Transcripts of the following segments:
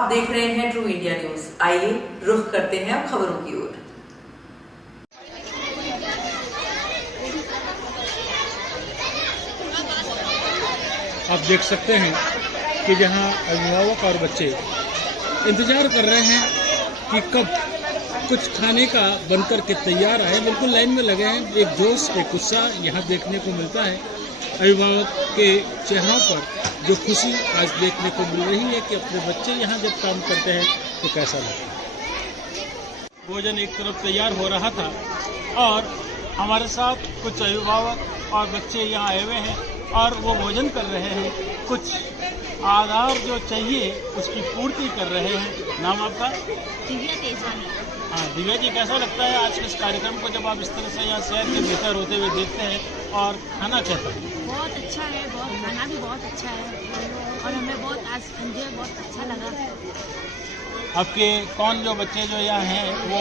आप देख रहे हैं ट्रू इंडिया न्यूज। आइए रुख करते हैं अब खबरों की ओर। आप देख सकते हैं कि जहां अभिभावक और बच्चे इंतजार कर रहे हैं कि कब कुछ खाने का बनकर के तैयार आए। बिल्कुल लाइन में लगे हैं। एक जोश, एक उत्साह यहाँ देखने को मिलता है। अभिभावक के चेहरों पर जो खुशी आज देखने को मिल रही है कि अपने बच्चे यहाँ जब काम करते हैं तो कैसा लगता है। भोजन एक तरफ तैयार हो रहा था और हमारे साथ कुछ अभिभावक और बच्चे यहाँ आए हुए हैं और वो भोजन कर रहे हैं। कुछ आधार जो चाहिए उसकी पूर्ति कर रहे हैं। नाम आपका? दिव्या तेजवानी। हाँ दिव्या जी, कैसा लगता है आज के इस कार्यक्रम को जब आप इस तरह से यहाँ शहर के भीतर होते हुए देखते हैं और खाना कैसा है? बहुत अच्छा है, बहुत खाना भी बहुत अच्छा है और हमें बहुत आज समझे बहुत अच्छा लगा। आपके कौन जो बच्चे जो यहाँ हैं वो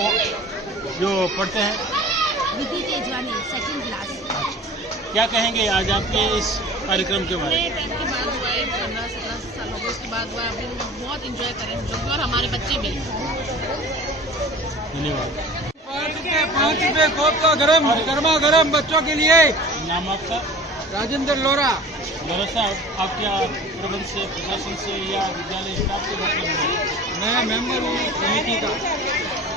जो पढ़ते हैं? विधि तेजवानी, 2nd क्लास। क्या कहेंगे आज आपके इस कार्यक्रम के बारे में? 10th के बाद हुआ है, 15-17 साल हो गए उसके बाद हुआ है। अभी हम बहुत इंजॉय करें हम लोग और हमारे बच्चे भी। धन्यवाद। 5 रुपए कोप का गरम गर्मा गर्म बच्चों के लिए। नाम आपका? राजेंद्र लोरा। लोरा साहब, आप क्या प्रबंध से, प्रशासन से या विद्यालय स्टाफ से बात कर रहे हैं? मैं मेंबर हूँ समिति का।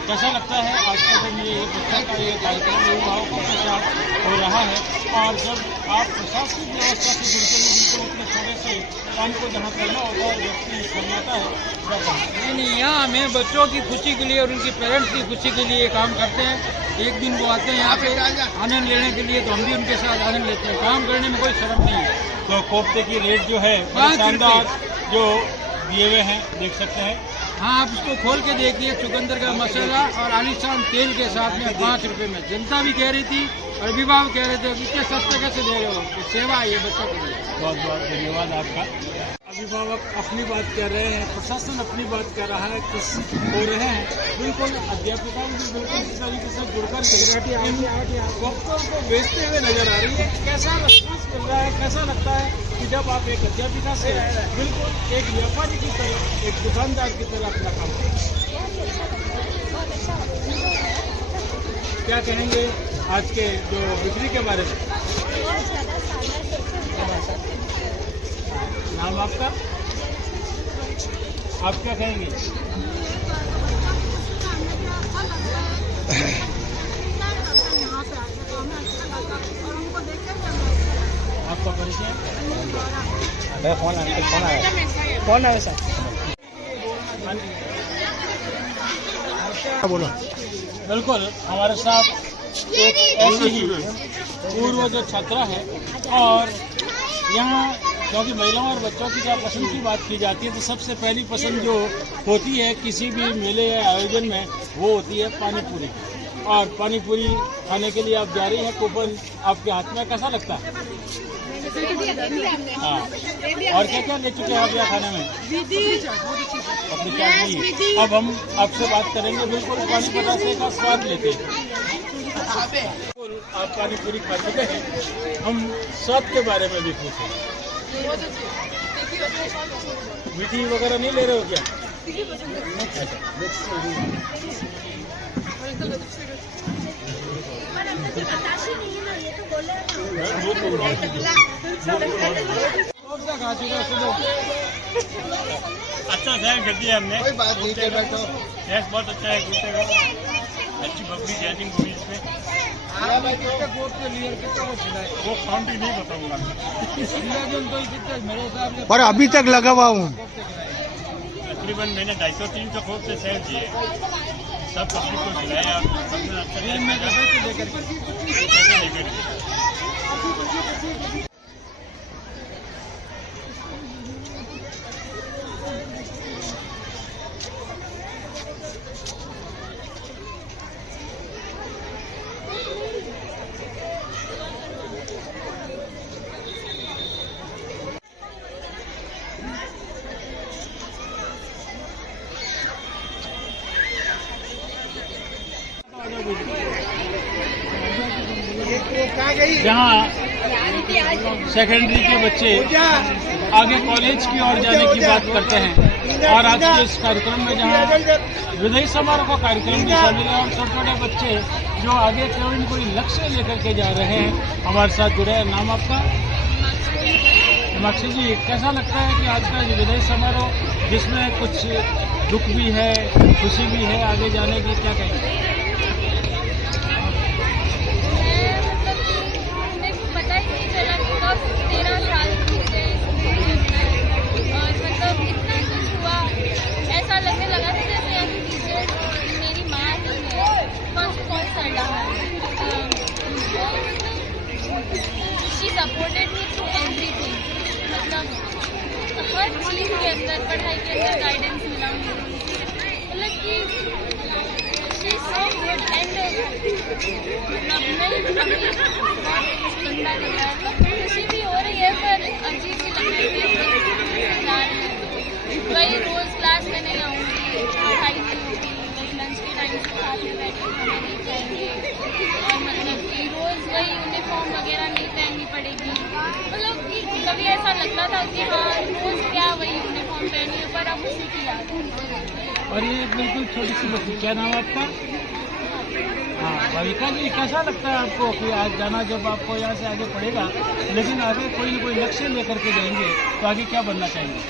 कैसा लगता है आज का दिन ये बच्चा का ये कार्यक्रम अभिभावकों के साथ हो रहा है और जब आप प्रशासनिक व्यवस्था से जुड़ते हैं बिल्कुल अपने छोटे से काम को जहाँ करना होता है व्यक्ति करवाता है? नहीं, यहाँ हमें बच्चों की खुशी के लिए और उनकी पेरेंट्स की खुशी के लिए काम करते हैं। एक दिन वो आते हैं यहाँ पे आनंद लेने के लिए तो हम भी उनके साथ आनंद लेते हैं। काम करने में कोई शर्म नहीं है। तो कोफ्ते की रेट जो है शानदार जो दिए हुए हैं, देख सकते हैं। हाँ, आप उसको खोल के देखिए। चुकंदर का मसाला और आलिशान तेल के साथ में 5 रुपए में। जनता भी कह रही थी और अभिभावक कह रहे थे इतने सस्ते कैसे दे रहे हो। सेवा है ये बच्चों के लिए। बहुत बहुत धन्यवाद आपका। अभिभावक अपनी बात कह रहे हैं, प्रशासन अपनी बात कह रहा है, खुश हो रहे हैं। बिल्कुल अध्यापिका भी बिल्कुल इस तरीके से जुड़कर इन वक्तों को बेचते हुए नजर आ रही है। कैसा रिस्पॉन्स मिल रहा है, कैसा लगता है कि जब आप एक अध्यापिका से बिल्कुल एक व्यापारी की तरह, एक दुकानदार की तरह अपना काम करते हैं? क्या कहेंगे आज के जो बिक्री के बारे में? नाम आपका? आप क्या कहेंगे? आपका परिचय? कौन है सर? बोलो। बिल्कुल हमारे साथ एक ऐसे ही पूर्व जो छात्रा है और यहाँ क्योंकि महिलाओं और बच्चों की जब पसंद की बात की जाती है तो सबसे पहली पसंद जो होती है किसी भी मेले या आयोजन में वो होती है पानी पूरी। और पानी पूरी खाने के लिए आप जा रही हैं, कूपन आपके हाथ में, कैसा लगता है? हाँ, और क्या क्या ले चुके हैं आप यहाँ खाने में? अपनी क्या बोली। अब हम आपसे बात करेंगे बिल्कुल पानी बतासे का स्वाद लेते हैं। बिल्कुल आप पानी पूरी खा चुके हैं, हम स्वाद के बारे में भी पूछें। मीठी वगैरह नहीं ले रहे हो क्या? अच्छा शहर कर दिया हमने। कोई बात नहीं, शहर बहुत अच्छा है। घूमते का अच्छी बकरी जैजिंग हुई इसमें। वो काउंट ही नहीं बताऊंगा पर अभी तक लगा हुआ हूँ। तकरीबन मैंने 250-300 खोप से शेयर किए, सब पब्लिक को खिलाया और सबने अच्छा लेकर जहाँ सेकेंडरी के बच्चे आगे कॉलेज की ओर जाने की बात करते हैं। और आज के इस कार्यक्रम में जहाँ विदाई समारोह का कार्यक्रम भी शामिल है और छोटे छोटे बच्चे जो आगे कोई न कोई लक्ष्य लेकर के जा रहे हैं हमारे साथ जुड़े हैं। नाम आपका? हिमाक्षी जी, कैसा लगता है कि आज का विदाई समारोह जिसमें कुछ दुख भी है, खुशी भी है, आगे जाने की क्या कहेंगे? पता ही नहीं चला कि कब 13 साल बीत गए और मतलब इतना कुछ हुआ, ऐसा लगने लगा था जैसे अभी टीचर मेरी माँ ही है। फर्स्ट रहा she supported me through everything, मतलब हर चीज़ के अंदर, पढ़ाई के अंदर गाइडेंस मिला मुझे, मतलब कि शी सो गुड एंड मतलब गंदा लग रहा है, मतलब खुशी भी हो रही है पर अजीब भी लग रहा है। वही रोज़ क्लास में नहीं आऊँगी, पढ़ाई नहीं होगी, वही लंच के टाइम से साथ में बैठ के खाना नहीं खाएंगे और मतलब कि रोज़ वही यूनिफॉर्म वगैरह नहीं पहननी पड़ेगी। मतलब कि कभी ऐसा लगता था कि हाँ रोज़ क्या वही यूनिफॉर्म पहनी है, पर अब उसी की याद है। और ये बिल्कुल छोटी सी बच्ची, क्या नाम है आपका? हाँ भाविका जी, कैसा लगता है आपको कि आज जाना, जब आपको यहाँ से आगे पढ़ेगा लेकिन आगे कोई न कोई लक्ष्य लेकर के जाएंगे तो आगे क्या बनना चाहेंगे?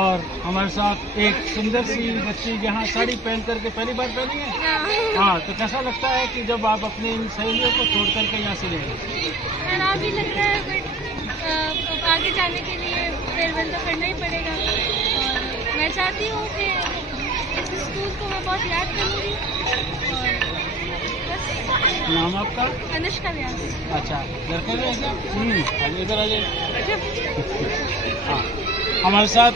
और हमारे साथ एक सुंदर सी बच्ची यहाँ साड़ी पहन करके पहली बार पहनी है। हाँ, तो कैसा लगता है कि जब आप अपनी इन सहेलियों को छोड़ करके यहाँ से जाएंगे? डर भी लगता है बट आगे जाने के लिए फेयरवेल तो करना ही पड़ेगा और मैं चाहती हूँ कि इस स्कूल को मैं बहुत याद करूँगी। नाम आपका? अनुष्का व्यास। अच्छा, घर पे हैं? इधर आ जाइए। हाँ, हमारे साथ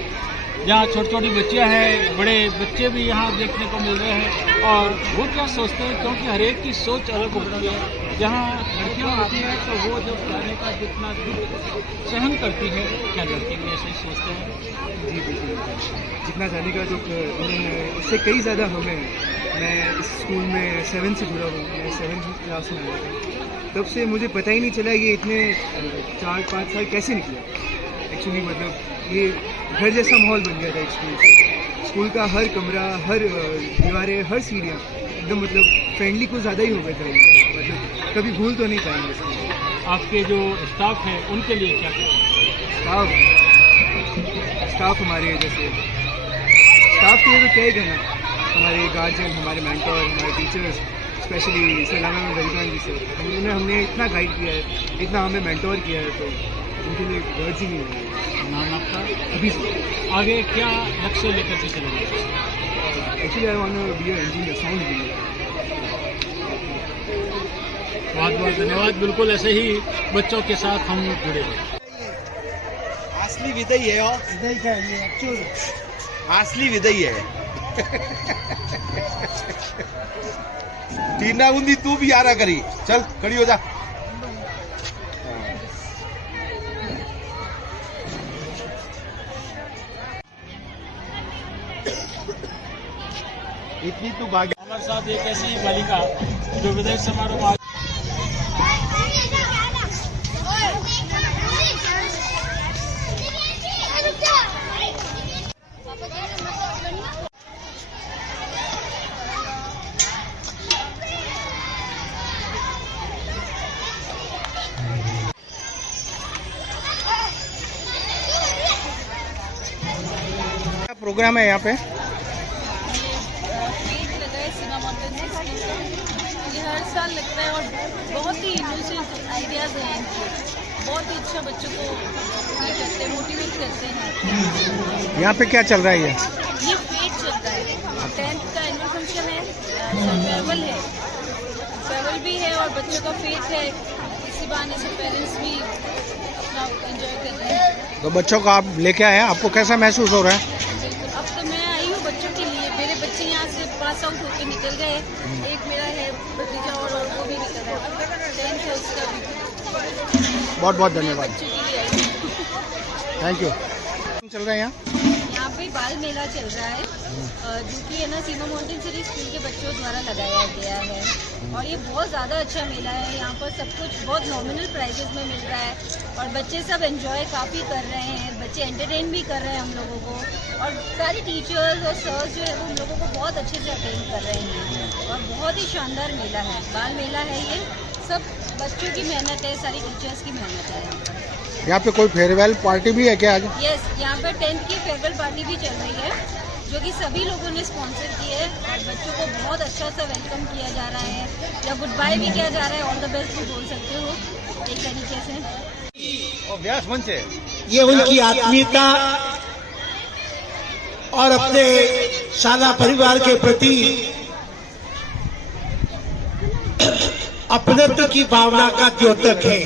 यहाँ छोटी छोटी बच्चियाँ हैं, बड़े बच्चे भी यहाँ देखने को मिल रहे हैं और वो क्या सोचते हैं, क्योंकि हर एक की सोच अलग होती है। जहाँ लड़कियाँ होती हैं तो वो जब जाने का जितना दुख सहन करती है, क्या लड़के भी ऐसे ही सोचते हैं? जी बिल्कुल, जितना जाने का दुख उन्हें उससे कई ज़्यादा हमें। मैं इस स्कूल में 7 से जुड़ा हूँ, मैं 7th क्लास में आया था, तब से मुझे पता ही नहीं चला ये इतने 4-5 साल कैसे निकले। एक्चुअली मतलब ये घर जैसा माहौल बन गया था एक स्कूल से। स्कूल का हर कमरा, हर दीवारें, हर सीढ़ियाँ एकदम मतलब फ्रेंडली कुछ ज़्यादा ही हो गया था। मतलब कभी भूल तो नहीं पाएंगे इसको। आपके जो स्टाफ है उनके लिए क्या कहें? स्टाफ हमारे जैसे स्टाफ के लिए तो क्या ही कहना, हमारे गार्जियन, हमारे मेंटोर, हमारे टीचर्स, स्पेशली सलामा में रविकांत जी सर, हमने इतना गाइड किया है, इतना हमें मेंटोर किया है, तो उनके लिए वर्ड्स ही नहीं है। नाम आपका? अभी आगे क्या लक्ष्य लेकर के चलेंगे? Actually I want to be a engineer, sound engineer. बहुत बहुत धन्यवाद। बिल्कुल ऐसे ही बच्चों के साथ हम जुड़े हैं। असली विदाई है और विदाई का ये एक्चुअल असली विदाई है। टीना गुंदी तू भी आरा करी, चल खड़ी हो जा। इतनी तू भाग्य। हमारे साथ एक ऐसी बालिका जो विदाई समारोह में प्रोग्राम है यहाँ पे। ये हर साल लगता है और बहुत ही इनोसेंट आइडियाज़ हैं इनके, बहुत ही अच्छा बच्चों को ये करते हैं, मोटिवेट करते हैं। यहाँ पे क्या चल रहा है ये फेट चल रहा है, 10th का एनुअल फंक्शन है, फेयरवेल है, फेयरवेल भी है और बच्चों का फेट है। इसी बहाने से पेरेंट्स भी अपना एंजॉय कर रहे हैं। तो बच्चों को आप लेके आए हैं, आपको कैसा महसूस हो रहा है? अब तो मैं आई हूँ बच्चों के लिए, मेरे बच्चे यहाँ से पास आउट होकर निकल गए, एक मेरा है भतीजा और वो भी निकल रहा है, 10th है उसका भी। बहुत बहुत धन्यवाद, बच्चों के लिए आई हूँ। Thank you. चल रहा है यहाँ पे बाल मेला चल रहा है। जो कि है ना सीमा मोंटेसरी स्कूल के बच्चों द्वारा लगाया गया है। और ये बहुत ज़्यादा अच्छा मेला है। यहाँ पर सब कुछ बहुत नॉमिनल प्राइजेस में मिल रहा है और बच्चे सब एंजॉय काफ़ी कर रहे हैं। बच्चे एंटरटेन भी कर रहे हैं हम लोगों को, और सारे टीचर्स और सर्स जो है वो हम लोगों को बहुत अच्छे से अटेंड कर रहे हैं। और बहुत ही शानदार मेला है, बाल मेला है ये। सब बच्चों की मेहनत है, सारी टीचर्स की मेहनत है। यहाँ पे कोई फेयरवेल पार्टी भी है क्या आज? यस, यहाँ पर 10th की फेयरवेल पार्टी भी चल रही है, जो कि सभी लोगों ने स्पॉन्सर की है। और बच्चों को बहुत अच्छा सा वेलकम किया जा रहा है, या गुड बाय भी किया जा रहा है, ऑल द बेस्ट भी बोल सकते हो एक तरीके से। और व्यास मंच है, ये उनकी आत्मीयता और अपने शाला परिवार के प्रति अपनत्व की भावना का द्योतक है।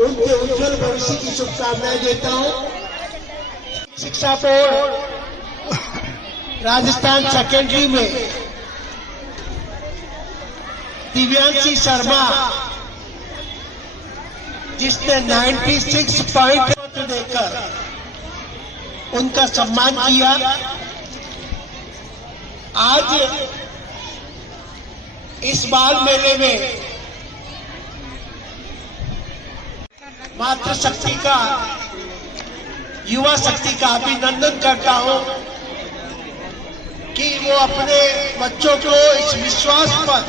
उनके उज्जवल भविष्य की शुभकामनाएं देता हूं। शिक्षा बोर्ड राजस्थान सेकेंडरी में दिव्यांशी शर्मा, जिसने 96 पॉइंट देकर उनका सम्मान किया, आज इस बाल मेले में मातृशक्ति का, युवा शक्ति का अभिनंदन करता हूं कि वो अपने बच्चों को इस विश्वास पर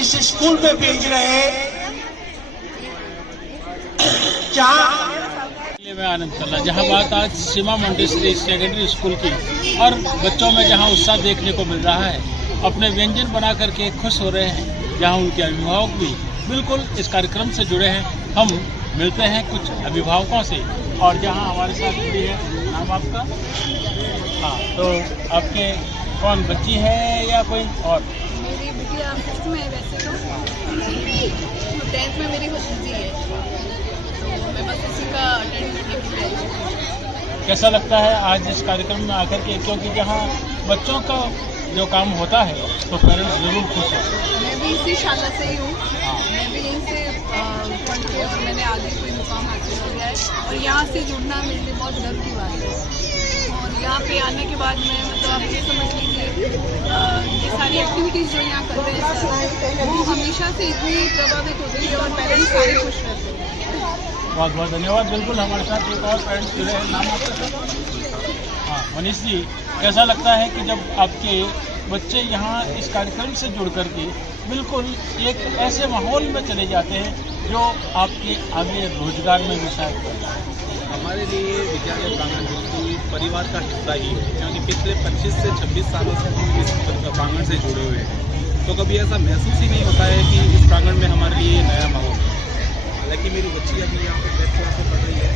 इस स्कूल में भेज रहे हैं में आनंद कर रहा, जहाँ बात आज सीमा मोंटेसरी सेकेंडरी स्कूल की, और बच्चों में जहाँ उत्साह देखने को मिल रहा है, अपने व्यंजन बना करके खुश हो रहे हैं, जहाँ उनके अभिभावक भी बिल्कुल इस कार्यक्रम से जुड़े हैं। हम मिलते हैं कुछ अभिभावकों से, और जहाँ हमारे साथ जुड़ी है, नाम आपका? हाँ, तो आपके कौन बच्ची है या कोई और? मेरी बिटिया 5th में है, वैसे तो 10th में मेरी खुशी है, तो मैं बस उसी का अटेंड करने की तैयारी। कैसा लगता है आज इस कार्यक्रम में आकर के, क्योंकि जहाँ बच्चों का जो काम होता है तो पेरेंट्स जरूर खुश होते हैं। मैं भी इसी शाला से ही हूँ, मैं भी यहीं से पढ़ के और मैंने आगे कोई मुकाम हासिल किया है, और यहाँ से जुड़ना मेरे लिए बहुत गर्व की बात है। और यहाँ पे आने के बाद मैं मतलब आप ये समझ लीजिए ये सारी एक्टिविटीज़ जो यहाँ कर रहे हैं सर, वो हमेशा से इतनी प्रभावित होती है और पेरेंट्स सारे खुश रहते हैं। बहुत बहुत धन्यवाद। बिल्कुल हमारे साथ एक और पेरेंट्स जुड़े हैं, नाम आपका? हाँ, मनीष जी, कैसा लगता है कि जब आपके बच्चे यहाँ इस कार्यक्रम से जुड़ करके बिल्कुल एक ऐसे माहौल में चले जाते हैं जो आपके आगे रोजगार में भी शायद? हमारे लिए विद्यालय प्रांगण बिल्कुल परिवार का हिस्सा ही है, क्योंकि पिछले 25 से 26 सालों से हम इस प्रांगण से जुड़े हुए हैं। तो कभी ऐसा महसूस ही नहीं होता है कि इस प्रांगण में हमारे लिए नया माहौल है। हालांकि मेरी बच्ची अभी यहाँ पर 10th क्लास में पढ़ रही है,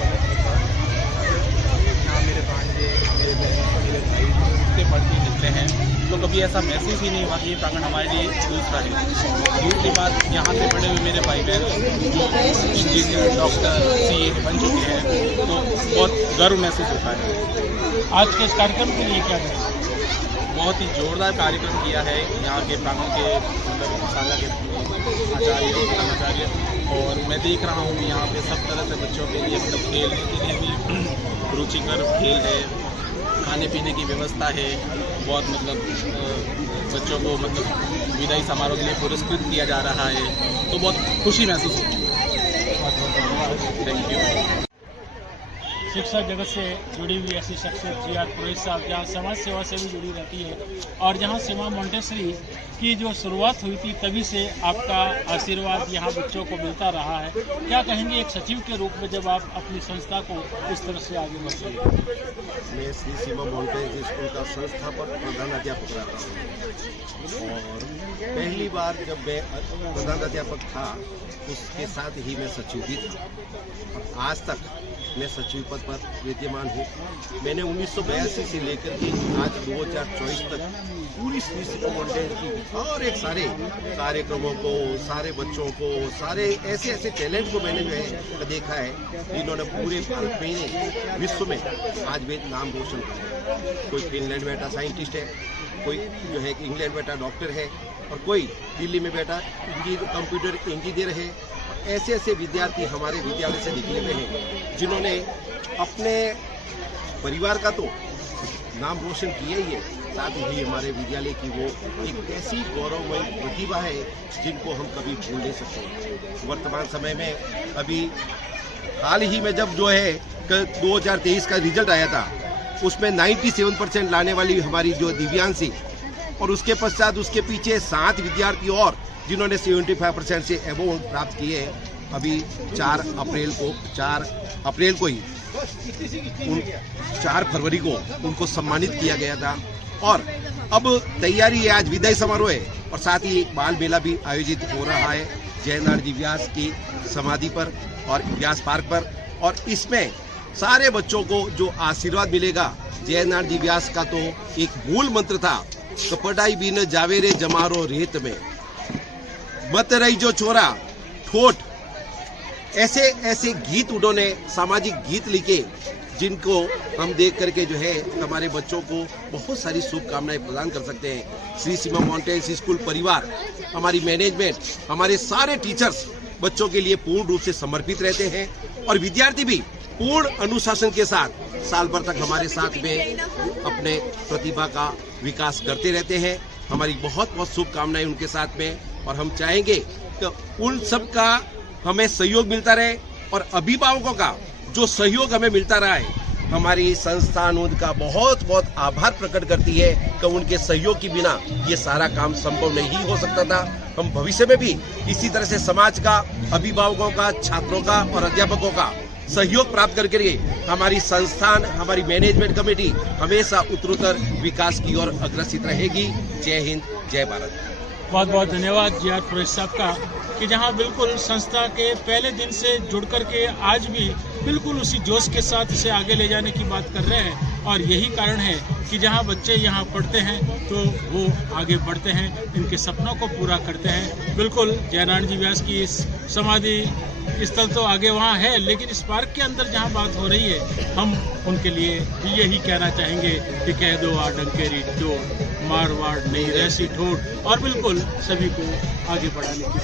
यहाँ मेरे भांजे, मेरे बहन, मेरे भाई से पढ़ के निकले हैं, तो कभी ऐसा महसूस ही नहीं हुआ कि ये प्रांगण हमारे लिए दूसरा है। दूसरी बात, यहाँ से पढ़े हुए मेरे भाई बहन इंजीनियर, डॉक्टर, CA बन चुके हैं, तो बहुत गर्व महसूस होता है। आज के इस कार्यक्रम के लिए क्या करें? बहुत ही जोरदार कार्यक्रम किया है यहाँ के प्रांगण के मतलब शाला के आचार्य, और मैं देख रहा हूँ यहाँ पे सब तरह से बच्चों के लिए मतलब खेलने के लिए भी रुचिकर खेल है, खाने पीने की व्यवस्था है, बहुत मतलब बच्चों को मतलब विदाई समारोह के लिए पुरस्कृत किया जा रहा है, तो बहुत खुशी महसूस होती है। Thank you. शिक्षा जगत से जुड़ी हुई ऐसी शख्सियत GR पुरोहित साहब, जहाँ समाज सेवा से भी जुड़ी रहती है, और जहाँ सीमा मोंटेसरी की जो शुरुआत हुई थी तभी से आपका आशीर्वाद यहाँ बच्चों को मिलता रहा है। क्या कहेंगे एक सचिव के रूप में जब आप अपनी संस्था को इस तरह से आगे बढ़ेंगे? मैं श्री सीमा मोंटेसरी स्कूल का संस्थापक प्रधान अध्यापक रहा हूँ, और पहली बार जब मैं प्रधान अध्यापक था उसके साथ ही मैं सचिव भी था, और आज तक मैं सचिव पद पर विद्यमान हूँ। मैंने 1982 से लेकर के आज 2024 तक पूरी श्री सीमा मोंटेसरी की और एक सारे कार्यक्रमों को, सारे बच्चों को, सारे ऐसे ऐसे टैलेंट को मैंने जो है देखा है, जिन्होंने पूरे भारत में, विश्व में आज भी नाम रोशन किया। कोई फिनलैंड बैठा साइंटिस्ट है, कोई जो है इंग्लैंड बैठा डॉक्टर है, और कोई दिल्ली में बैठा कंप्यूटर इंजीनियर है। ऐसे ऐसे विद्यार्थी हमारे विद्यालय से निकले हुए हैं जिन्होंने अपने परिवार का तो नाम रोशन किया ही है, साथ ही हमारे विद्यालय की वो एक ऐसी गौरवमयी प्रतिभा है जिनको हम कभी भूल नहीं सकते। वर्तमान समय में अभी हाल ही में जब जो है 2023 का रिजल्ट आया था, उसमें 97% लाने वाली हमारी जो दिव्यांशी, और उसके पश्चात उसके पीछे 7 विद्यार्थी और जिन्होंने 75% से अबोव प्राप्त किए। अभी 4 अप्रैल को ही 4 फरवरी को उनको सम्मानित किया गया था। और अब तैयारी है, आज विदाई समारोह है और साथ ही एक बाल मेला भी आयोजित हो रहा है जयनारायण जी व्यास की समाधि पर और व्यास पार्क पर। और इसमें सारे बच्चों को जो आशीर्वाद मिलेगा, जयनारायण जी व्यास का तो एक मूल मंत्र था, कपड़ाई बिन जावे रे जमारो रेत में, मत रही जो छोरा ठोठ। ऐसे ऐसे गीत उन्होंने सामाजिक गीत लिखे जिनको हम देख करके जो है हमारे बच्चों को बहुत सारी शुभकामनाएं प्रदान कर सकते हैं। श्री सीमा माउंटेन्स स्कूल परिवार, हमारी मैनेजमेंट, हमारे सारे टीचर्स बच्चों के लिए पूर्ण रूप से समर्पित रहते हैं और विद्यार्थी भी पूर्ण अनुशासन के साथ साल भर तक हमारे साथ में अपने प्रतिभा का विकास करते रहते हैं। हमारी बहुत बहुत शुभकामनाएं उनके साथ में, और हम चाहेंगे कि उन सब का हमें सहयोग मिलता रहे और अभिभावकों का जो सहयोग हमें मिलता रहा है, हमारी संस्थान उनका बहुत बहुत आभार प्रकट करती है कि उनके सहयोग के बिना ये सारा काम संभव नहीं हो सकता था। हम भविष्य में भी इसी तरह से समाज का, अभिभावकों का, छात्रों का और अध्यापकों का सहयोग प्राप्त करके हमारी संस्थान, हमारी मैनेजमेंट कमेटी हमेशा उत्तरोत्तर विकास की ओर अग्रसित रहेगी। जय हिंद, जय भारत। बहुत बहुत धन्यवाद जी.आर. कुरैशी साहब का, कि जहां बिल्कुल संस्था के पहले दिन से जुड़ करके आज भी बिल्कुल उसी जोश के साथ इसे आगे ले जाने की बात कर रहे हैं। और यही कारण है कि जहां बच्चे यहां पढ़ते हैं तो वो आगे बढ़ते हैं, इनके सपनों को पूरा करते हैं। बिल्कुल जयनारायण जी व्यास की इस समाधि स्थल तो आगे वहाँ है, लेकिन इस पार्क के अंदर जहाँ बात हो रही है, हम उनके लिए भी यही कहना चाहेंगे कि कह दो आ डंकेरी चोट, मारवाड़ नहीं रहसी ठोट, और बिल्कुल सभी को आगे बढ़ाने की